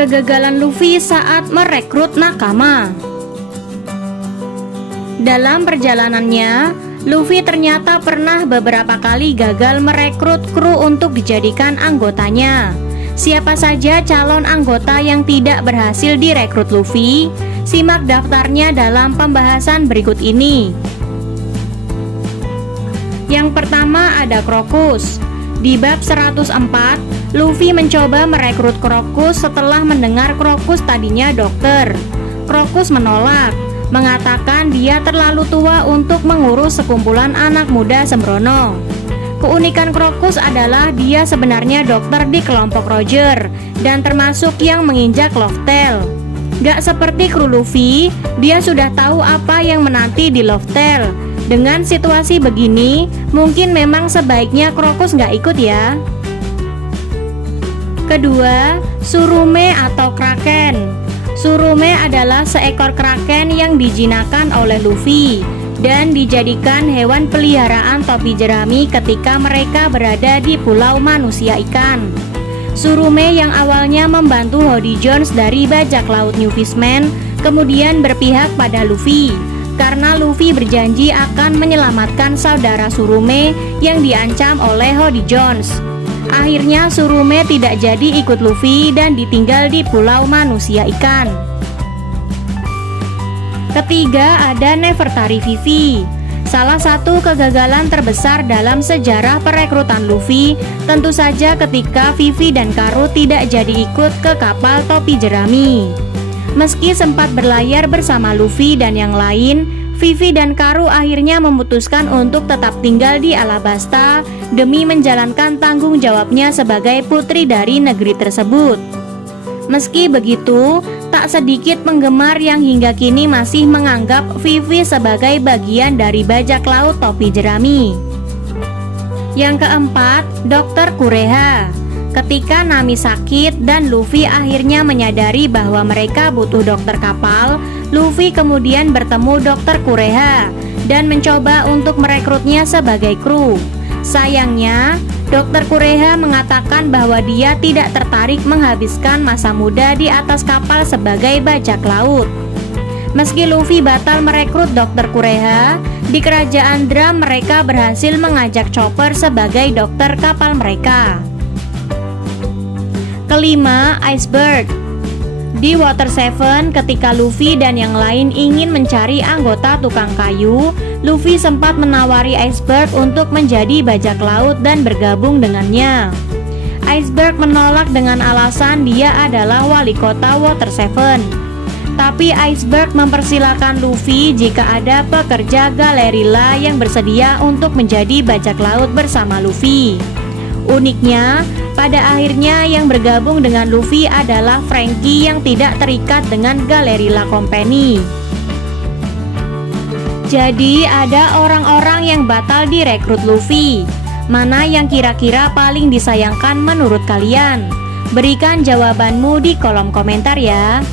Kegagalan Luffy saat merekrut nakama. Dalam perjalanannya, Luffy ternyata pernah beberapa kali gagal merekrut kru untuk dijadikan anggotanya. Siapa saja calon anggota yang tidak berhasil direkrut Luffy? Simak daftarnya dalam pembahasan berikut ini. Yang pertama ada Crocus. Di bab 104, Luffy mencoba merekrut Crocus setelah mendengar Crocus tadinya dokter. Crocus menolak, mengatakan dia terlalu tua untuk mengurus sekumpulan anak muda sembrono. Keunikan Crocus adalah dia sebenarnya dokter di kelompok Roger dan termasuk yang menginjak Loftel. Gak seperti kru Luffy, dia sudah tahu apa yang menanti di Loftel. Dengan situasi begini, mungkin memang sebaiknya Crocus nggak ikut ya. Kedua, Tsurume atau Kraken. Tsurume adalah seekor kraken yang dijinakan oleh Luffy dan dijadikan hewan peliharaan topi jerami ketika mereka berada di pulau manusia ikan. Tsurume yang awalnya membantu Hody Jones dari bajak laut New Fishman, kemudian berpihak pada Luffy karena Luffy berjanji akan menyelamatkan saudara Tsurume yang diancam oleh Hody Jones. Akhirnya Tsurume tidak jadi ikut Luffy dan ditinggal di pulau manusia ikan. Ketiga ada Nefertari Vivi. Salah satu kegagalan terbesar dalam sejarah perekrutan Luffy tentu saja ketika Vivi dan Karu tidak jadi ikut ke kapal topi jerami. Meski sempat berlayar bersama Luffy dan yang lain, Vivi dan Karu akhirnya memutuskan untuk tetap tinggal di Alabasta demi menjalankan tanggung jawabnya sebagai putri dari negeri tersebut. Meski begitu, tak sedikit penggemar yang hingga kini masih menganggap Vivi sebagai bagian dari bajak laut topi jerami. Yang keempat, Dr. Kureha. Ketika Nami sakit dan Luffy akhirnya menyadari bahwa mereka butuh dokter kapal, Luffy kemudian bertemu Dr. Kureha dan mencoba untuk merekrutnya sebagai kru. Sayangnya, Dr. Kureha mengatakan bahwa dia tidak tertarik menghabiskan masa muda di atas kapal sebagai bajak laut. Meski Luffy batal merekrut Dr. Kureha, di kerajaan Drum mereka berhasil mengajak Chopper sebagai dokter kapal mereka. Kelima, Iceberg. Di Water 7, ketika Luffy dan yang lain ingin mencari anggota tukang kayu, Luffy sempat menawari Iceberg untuk menjadi bajak laut dan bergabung dengannya. Iceberg menolak dengan alasan dia adalah wali kota Water 7. Tapi Iceberg mempersilahkan Luffy jika ada pekerja Galerilla yang bersedia untuk menjadi bajak laut bersama Luffy. Uniknya, pada akhirnya yang bergabung dengan Luffy adalah Franky yang tidak terikat dengan Galerilla Company. Jadi ada orang-orang yang batal direkrut Luffy. Mana yang kira-kira paling disayangkan menurut kalian? Berikan jawabanmu di kolom komentar ya.